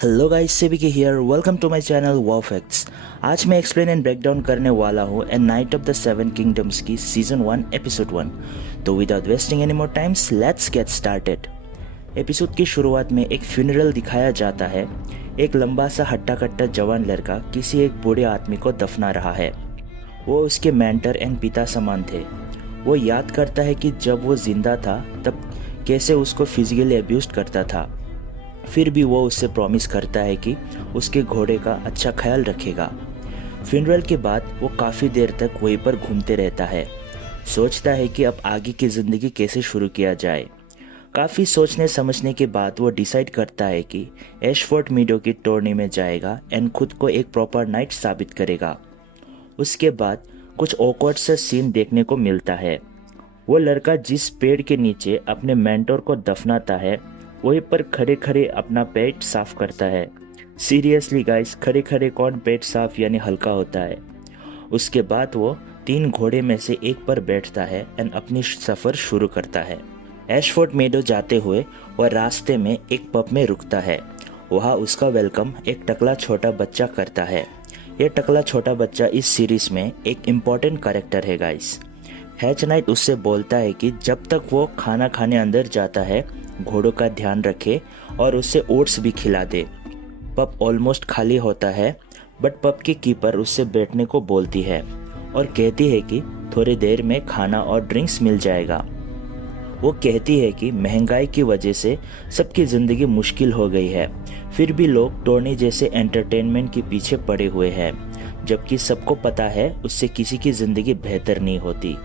Hello guys, Sebi K here. Welcome to my channel wow facts. आज मैं explain and break down करने वाला हूँ a knight of the seven kingdoms की season 1 episode 1। तो without wasting any more times let's get started. Episode की शुरुआत में एक फ्यूनरल दिखाया जाता है। एक लंबा सा हट्टा कट्टा जवान लड़का किसी एक बूढ़े आदमी को दफना रहा है। वो उसके मेंटर एंड पिता समान थे। वो याद करता है कि जब वो जिंदा था तब कैसे उसको फिजिकली अब्यूज करता था। फिर भी वो उससे प्रॉमिस करता है कि उसके घोड़े का अच्छा ख्याल रखेगा। फ्यूनरल के बाद वो काफ़ी देर तक वहीं पर घूमते रहता है। सोचता है कि अब आगे की ज़िंदगी कैसे शुरू किया जाए। काफ़ी सोचने समझने के बाद वो डिसाइड करता है कि एशफोर्ड मीडो की टोर्नी में जाएगा एंड खुद को एक प्रॉपर नाइट साबित करेगा। उसके बाद कुछ ऑकवर्ड सा सीन देखने को मिलता है। वो लड़का जिस पेड़ के नीचे अपने मेंटोर को दफनाता है वहीं पर खड़े खड़े अपना पेट साफ करता है। सीरियसली गाइस, खड़े खड़े कौन पेट साफ यानी हल्का होता है। उसके बाद वो 3 घोड़े में से एक पर बैठता है एंड अपनी सफ़र शुरू करता है। एशफोर्ड मेडो जाते हुए वह रास्ते में एक पब में रुकता है। वहाँ उसका वेलकम एक टकला छोटा बच्चा करता है। यह टकला छोटा बच्चा इस सीरीज में एक इम्पॉर्टेंट कैरेक्टर है गाइस। हैच नाइट उससे बोलता है कि जब तक वो खाना खाने अंदर जाता है घोड़ों का ध्यान रखे और उसे ओट्स भी खिला दे। पब ऑलमोस्ट खाली होता है बट पब की कीपर उससे बैठने को बोलती है और कहती है कि थोड़ी देर में खाना और ड्रिंक्स मिल जाएगा। वो कहती है कि महंगाई की वजह से सबकी ज़िंदगी मुश्किल हो गई है, फिर भी लोग टोर्नी जैसे एंटरटेनमेंट के पीछे पड़े हुए हैं, जबकि सबको पता है उससे किसी की ज़िंदगी बेहतर नहीं होती।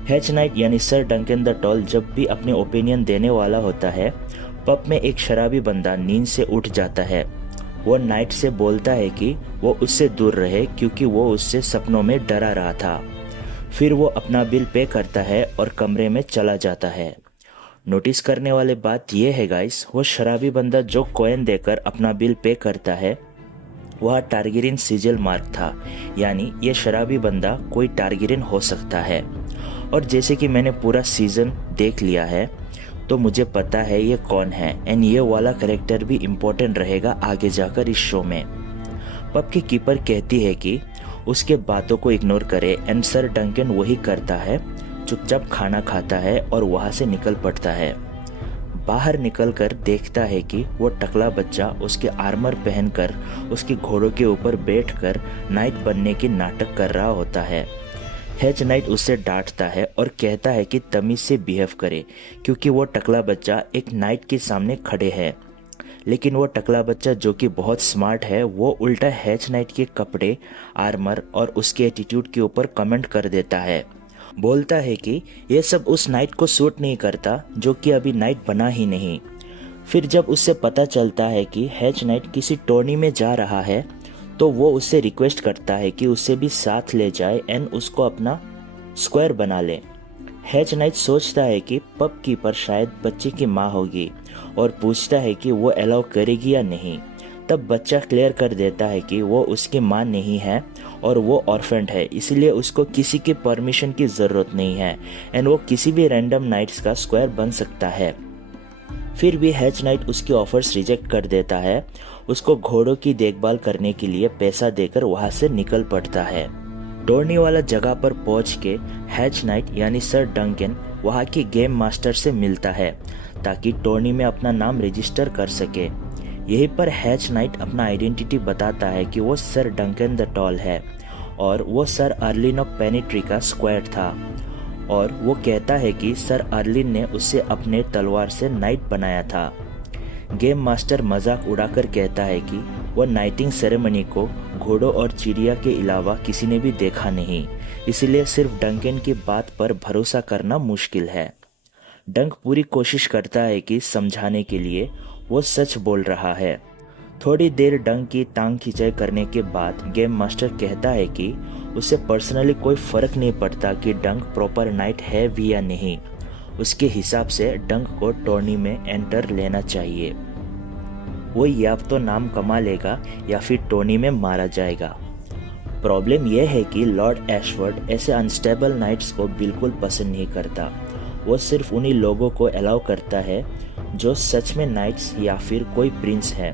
हैच नाइट यानी सर डंकन द टॉल जब भी अपने ओपिनियन देने वाला होता है, पब में एक शराबी बंदा नींद से उठ जाता है। वो नाइट से बोलता है कि वो उससे दूर रहे क्योंकि वो उससे सपनों में डरा रहा था। फिर वो अपना बिल पे करता है और कमरे में चला जाता है। नोटिस करने वाली बात यह है गाइस, वो शराबी बंदा जो कॉइन देकर अपना बिल पे करता है वह टारगेरियन सिजल मार्क था, यानी ये शराबी बंदा कोई टारगेरियन हो सकता है। और जैसे कि मैंने पूरा सीज़न देख लिया है तो मुझे पता है ये कौन है एंड ये वाला कैरेक्टर भी इम्पोर्टेंट रहेगा आगे जाकर इस शो में। पब की कीपर कहती है कि उसके बातों को इग्नोर करे एंड सर डंकन वही करता है, चुपचाप खाना खाता है और वहाँ से निकल पड़ता है। बाहर निकलकर देखता है कि वो टकला बच्चा उसके आर्मर पहनकर उसके घोड़ों के ऊपर बैठकर नाइट बनने की नाटक कर रहा होता है। हैच नाइट उससे डांटता है और कहता है कि तमीज से बिहेव करे क्योंकि वो टकला बच्चा एक नाइट के सामने खड़े है। लेकिन वो टकला बच्चा जो कि बहुत स्मार्ट है वो उल्टा हैच नाइट के कपड़े, आर्मर और उसके एटीट्यूड के ऊपर कमेंट कर देता है। बोलता है कि ये सब उस नाइट को सूट नहीं करता जो कि अभी नाइट बना ही नहीं। फिर जब उससे पता चलता है कि हैच नाइट किसी टोर्नी में जा रहा है तो वो उससे रिक्वेस्ट करता है कि उसे भी साथ ले जाए एंड उसको अपना स्क्वायर बना ले। हैच नाइट सोचता है कि पब कीपर शायद बच्चे की माँ होगी और पूछता है कि वो अलाउ करेगी या नहीं। तब बच्चा क्लियर कर देता है कि वो उसकी माँ नहीं है और वो ऑर्फेंड है, इसलिए उसको किसी की परमिशन की ज़रूरत नहीं है एंड वो किसी भी रैंडम नाइट्स का स्क्वायर बन सकता है। फिर भी हैच नाइट उसकी ऑफर्स रिजेक्ट कर देता है। उसको घोड़ों की देखभाल करने के लिए पैसा देकर वहां से निकल पड़ता है। टोर्नी वाला जगह पर पहुंच के हैच नाइट यानी सर डंकन वहां की गेम मास्टर से मिलता है ताकि टोर्नी में अपना नाम रजिस्टर कर सके। यहीं पर हैच नाइट अपना आइडेंटिटी बताता है कि वो सर डंकन द टॉल है और वो सर अर्लिन ऑफ पेनिट्री का स्क्वायर था। और वो कहता है कि सर अर्लिन ने उसे अपने तलवार से नाइट बनाया था। गेम मास्टर मजाक उड़ाकर कहता है कि वह नाइटिंग सेरेमनी को घोड़ों और चिड़िया के अलावा किसी ने भी देखा नहीं, इसलिए सिर्फ डंकन की बात पर भरोसा करना मुश्किल है। डंक पूरी कोशिश करता है कि समझाने के लिए वो सच बोल रहा है। थोड़ी देर डंक की टांग खिंचाई करने के बाद गेम मास्टर कहता है कि उसे पर्सनली कोई फर्क नहीं पड़ता कि डंक प्रॉपर नाइट है भी या नहीं। उसके हिसाब से डंक को टोर्नी में एंटर लेना चाहिए। वो या तो नाम कमा लेगा या फिर टोर्नी में मारा जाएगा। प्रॉब्लम यह है कि लॉर्ड एशफोर्ड ऐसे अनस्टेबल नाइट्स को बिल्कुल पसंद नहीं करता। वो सिर्फ उन्हीं लोगों को अलाउ करता है जो सच में नाइट्स या फिर कोई प्रिंस है।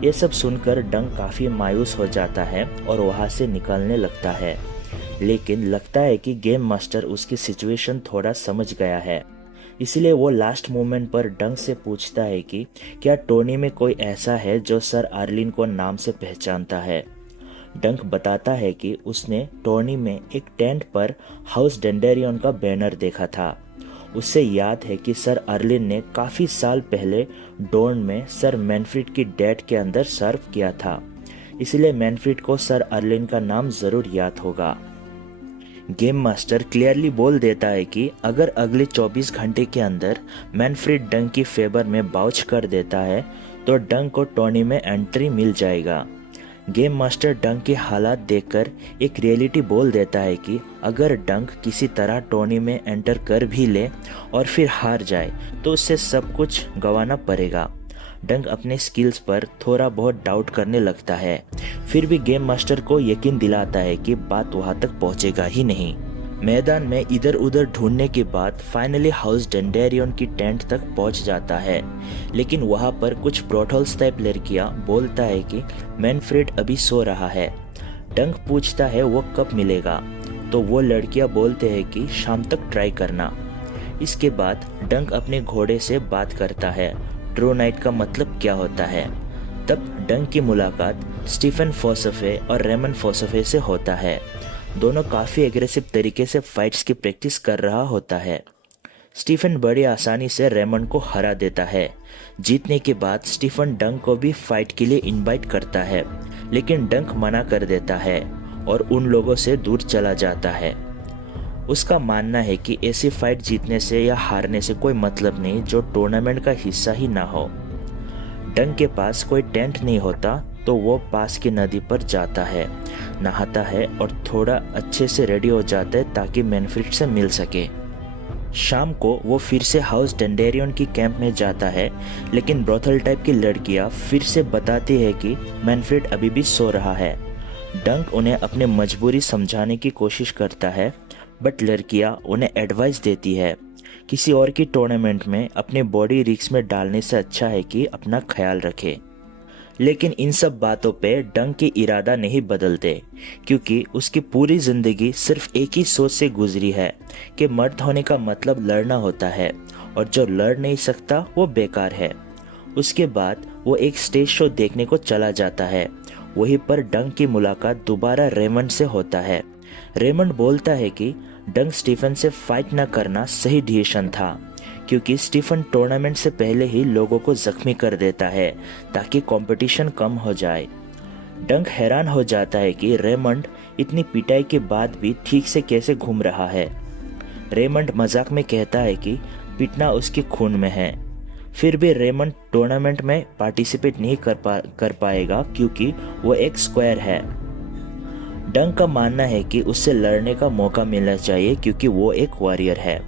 ये सब सुनकर डंक काफ़ी मायूस हो जाता है और वहाँ से निकलने लगता है, लेकिन लगता है कि गेम मास्टर उसकी सिचुएशन थोड़ा समझ गया है। इसलिए वो लास्ट मोमेंट पर डंक से पूछता है कि क्या टोनी में कोई ऐसा है जो सर आर्लिन को नाम से पहचानता है। डंक बताता है कि उसने टोनी में एक टेंट पर हाउस डेंडेरियन का बैनर देखा था। उससे याद है कि सर आर्लिन ने काफ़ी साल पहले डोर्न में सर मैनफ्रीड की डेथ के अंदर सर्व किया था, इसलिए मैनफ्रीड को सर आर्लिन का नाम ज़रूर याद होगा। गेम मास्टर क्लियरली बोल देता है कि अगर अगले 24 घंटे के अंदर मैनफ्रीड डंक की फेवर में बाउच कर देता है तो डंक को टोनी में एंट्री मिल जाएगा। गेम मास्टर डंक के हालात देखकर एक रियलिटी बोल देता है कि अगर डंक किसी तरह टोनी में एंटर कर भी ले और फिर हार जाए तो उससे सब कुछ गंवाना पड़ेगा। डंक अपने स्किल्स पर थोड़ा बहुत डाउट करने लगता है, फिर भी गेम मास्टर को यकीन दिलाता है कि बात वहां तक पहुंचेगा ही नहीं। मैदान में इधर उधर ढूंढने के बाद फाइनली हाउस डेंडेरियन की टेंट तक पहुंच जाता है, लेकिन वहां पर कुछ प्रोटोल्स टाइप लड़कियां बोलता है कि मैनफ्रीड अभी सो रहा है। डंक पूछता है वो कब मिलेगा, तो वो लड़कियां बोलते हैं कि शाम तक ट्राई करना। इसके बाद डंक अपने घोड़े से बात करता है ट्रू नाइट का मतलब क्या होता है। तब डंक की मुलाकात स्टीफन फोसफे और रेमन फोसफे से होता है। दोनों काफ़ी एग्रेसिव तरीके से फाइट्स की प्रैक्टिस कर रहा होता है। स्टीफन बड़ी आसानी से रेमन को हरा देता है। जीतने के बाद स्टीफन डंक को भी फाइट के लिए इनवाइट करता है, लेकिन डंक मना कर देता है और उन लोगों से दूर चला जाता है। उसका मानना है कि ऐसी फाइट जीतने से या हारने से कोई मतलब नहीं जो टूर्नामेंट का हिस्सा ही ना हो। डंक के पास कोई टेंट नहीं होता तो वो पास की नदी पर जाता है, नहाता है और थोड़ा अच्छे से रेडी हो जाता है ताकि मैनफ्रीड से मिल सके। शाम को वो फिर से हाउस डेंडेरियन की कैंप में जाता है, लेकिन ब्रोथल टाइप की लड़कियां फिर से बताती है कि मैनफ्रीड अभी भी सो रहा है। डंक उन्हें अपनी मजबूरी समझाने की कोशिश करता है, बट लड़कियां उन्हें एडवाइस देती है किसी और की टूर्नामेंट में अपनी बॉडी रिस्क में डालने से अच्छा है कि अपना ख्याल रखे। लेकिन इन सब बातों पे डंक की इरादा नहीं बदलते, क्योंकि उसकी पूरी जिंदगी सिर्फ एक ही सोच से गुजरी है कि मर्द होने का मतलब लड़ना होता है और जो लड़ नहीं सकता वो बेकार है। उसके बाद वो एक स्टेज शो देखने को चला जाता है। वहीं पर डंक की मुलाकात दोबारा रेमंड से होता है। रेमंड बोलता है कि डंक स्टीफन से फाइट न करना सही डिसीजन था, क्योंकि स्टीफन टूर्नामेंट से पहले ही लोगों को जख्मी कर देता है ताकि कंपटीशन कम हो जाए। डंक हैरान हो जाता है कि रेमंड इतनी पिटाई के बाद भी ठीक से कैसे घूम रहा है। रेमंड मजाक में कहता है कि पिटना उसके खून में है। फिर भी रेमंड टूर्नामेंट में पार्टिसिपेट नहीं कर पाएगा क्योंकि वो एक स्क्वायर है। डंक का मानना है कि उससे लड़ने का मौका मिलना चाहिए क्योंकि वो एक वॉरियर है।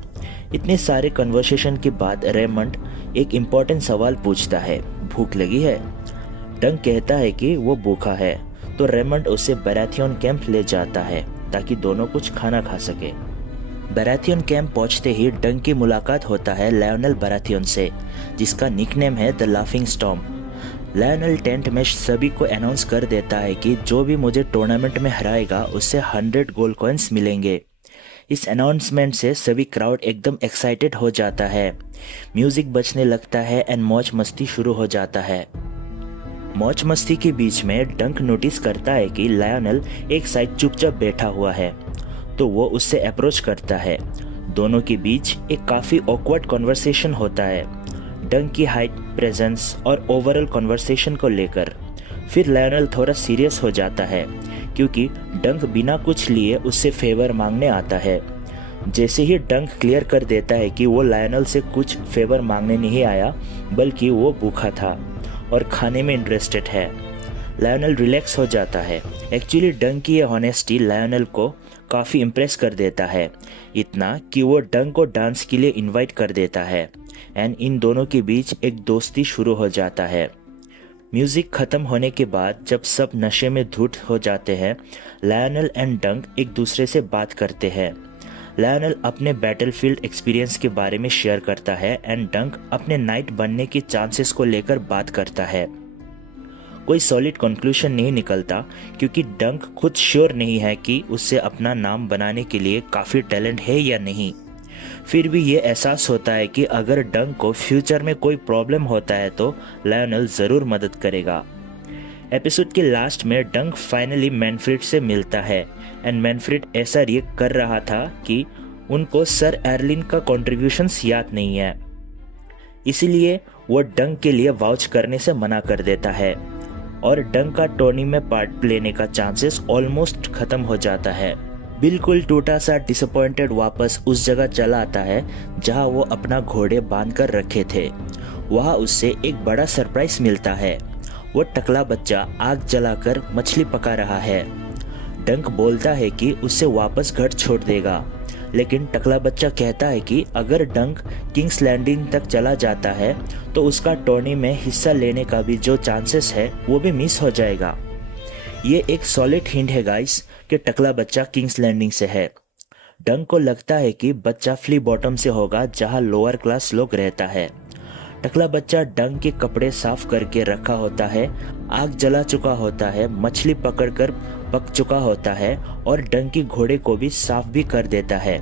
इतने सारे कन्वर्सेशन के बाद रेमंड एक इम्पोर्टेंट सवाल पूछता है, भूख लगी है? डंक कहता है कि वो भूखा है, तो रेमंड उसे बैराथियन कैंप ले जाता है ताकि दोनों कुछ खाना खा सके। बैराथियन कैंप पहुंचते ही डंक की मुलाकात होता है लायोनेल बैराथियन से, जिसका निकनेम है the laughing storm. Lionel tent में सभी को अनाउंस कर देता है कि जो भी मुझे टूर्नामेंट में हराएगा उससे 100 गोल्ड कॉइन्स मिलेंगे। इस अनाउंसमेंट से सभी क्राउड एकदम एक्साइटेड हो जाता है। म्यूजिक बजने लगता है एंड मौज मस्ती शुरू हो जाता है। मौज मस्ती के बीच में डंक नोटिस करता है कि लायोनेल एक साइड चुपचाप बैठा हुआ है, तो वो उससे अप्रोच करता है। दोनों के बीच एक काफ़ी ऑकवर्ड कॉन्वर्सेशन होता है, डंक की हाइट, प्रेजेंस और ओवरऑल कॉन्वर्सेशन को लेकर। फिर लायोनेल थोड़ा सीरियस हो जाता है क्योंकि डंक बिना कुछ लिए उससे फेवर मांगने आता है। जैसे ही डंक क्लियर कर देता है कि वो लायोनेल से कुछ फेवर मांगने नहीं आया, बल्कि वो भूखा था और खाने में इंटरेस्टेड है, लायोनेल रिलैक्स हो जाता है। एक्चुअली डंक की ये ऑनेस्टी लायोनेल को काफ़ी इम्प्रेस कर देता है, इतना कि वो डंक को डांस के लिए इनवाइट कर देता है एंड इन दोनों के बीच एक दोस्ती शुरू हो जाता है। म्यूजिक खत्म होने के बाद जब सब नशे में धुत हो जाते हैं, लायोनेल एंड डंक एक दूसरे से बात करते हैं। लायोनेल अपने बैटलफील्ड एक्सपीरियंस के बारे में शेयर करता है एंड डंक अपने नाइट बनने के चांसेस को लेकर बात करता है। कोई सॉलिड कंक्लूजन नहीं निकलता, क्योंकि डंक खुद श्योर नहीं है कि उससे अपना नाम बनाने के लिए काफ़ी टैलेंट है या नहीं। फिर भी ये एहसास होता है कि अगर डंक को फ्यूचर में कोई प्रॉब्लम होता है तो लायनल ज़रूर मदद करेगा। एपिसोड के लास्ट में डंक फाइनली मैनफ्रेड से मिलता है एंड मैनफ्रेड ऐसा रिएक्ट कर रहा था कि उनको सर एर्लिन का कॉन्ट्रीब्यूशंस याद नहीं है, इसीलिए वो डंक के लिए वाउच करने से मना कर देता है और डंक का टोनी में पार्ट लेने का चांसेस ऑलमोस्ट खत्म हो जाता है। बिल्कुल टूटा सा डिसअपॉइंटेड वापस उस जगह चला आता है जहां वो अपना घोड़े बांध कर रखे थे। वहां उससे एक बड़ा सरप्राइज मिलता है। वो टकला बच्चा आग जलाकर मछली पका रहा है। डंक बोलता है कि उससे वापस घर छोड़ देगा, लेकिन टकला बच्चा कहता है कि अगर डंक किंग्स लैंडिंग तक चला जाता है तो उसका टोर्नी में हिस्सा लेने का भी जो चांसेस है वो भी मिस हो जाएगा। ये एक सॉलिड हिंट है गाइस कि टकला बच्चा किंग्स लैंडिंग से है। डंक को लगता है कि बच्चा फ्ली बॉटम से होगा जहां लोअर क्लास लोग रहता है। टकला बच्चा डंक के कपड़े साफ करके रखा होता है, आग जला चुका होता है, मछली पकड़कर पक चुका होता है और डंक की घोड़े को भी साफ भी कर देता है।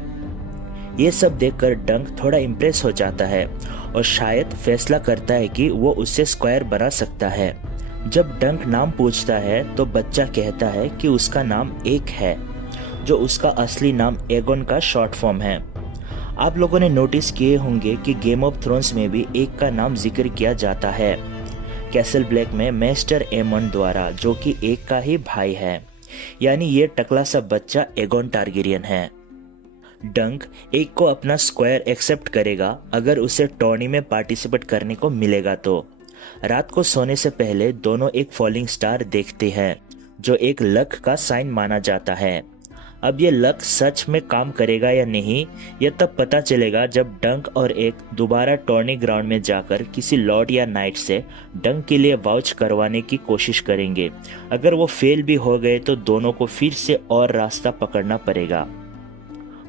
ये सब देखकर डंक थोड़ा इम्प्रेस हो जाता है और शायद फैसला करता है कि वो उससे स्क्वायर बना सकता है। जब डंक नाम पूछता है तो बच्चा कहता है कि उसका नाम एक है, जो उसका असली नाम एगोन का शॉर्ट फॉर्म है। आप लोगों ने नोटिस किए होंगे कि गेम ऑफ थ्रोन्स में भी एक का नाम जिक्र किया जाता है, कैसल ब्लैक में मेस्टर एमन द्वारा, जो कि एक का ही भाई है, यानी ये टकला सा बच्चा एगोन टारगेरियन है। डंक एक को अपना स्क्वायर एक्सेप्ट करेगा अगर उसे टॉर्नी में पार्टिसिपेट करने को मिलेगा तो। रात को सोने से पहले दोनों एक फॉलिंग स्टार देखते हैं, जो एक लक का साइन माना जाता है। अब ये लक सच में काम करेगा या नहीं, यह तब पता चलेगा जब डंक और एक दोबारा टॉर्नी ग्राउंड में जाकर किसी लॉर्ड या नाइट से डंक के लिए वाउच करवाने की कोशिश करेंगे। अगर वो फेल भी हो गए तो दोनों को फिर से और रास्ता पकड़ना पड़ेगा।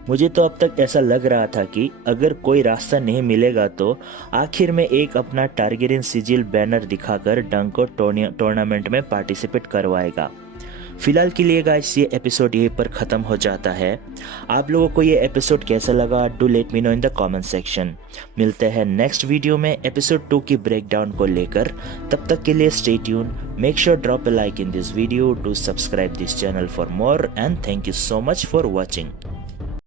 मुझे तो अब तक ऐसा लग रहा था कि अगर कोई रास्ता नहीं मिलेगा तो आखिर में एक अपना टारगेरियन सिजिल बैनर दिखाकर डंक को टूर्नामेंट में पार्टिसिपेट करवाएगा। फिलहाल के लिए गाइस ये एपिसोड यहीं पर ख़त्म हो जाता है। आप लोगों को ये एपिसोड कैसा लगा do let me know in the comment section. मिलते हैं नेक्स्ट वीडियो में एपिसोड 2 की ब्रेकडाउन को लेकर। तब तक के लिए stay tune, make sure drop a like in this video, do subscribe this channel for more and thank you so much for watching.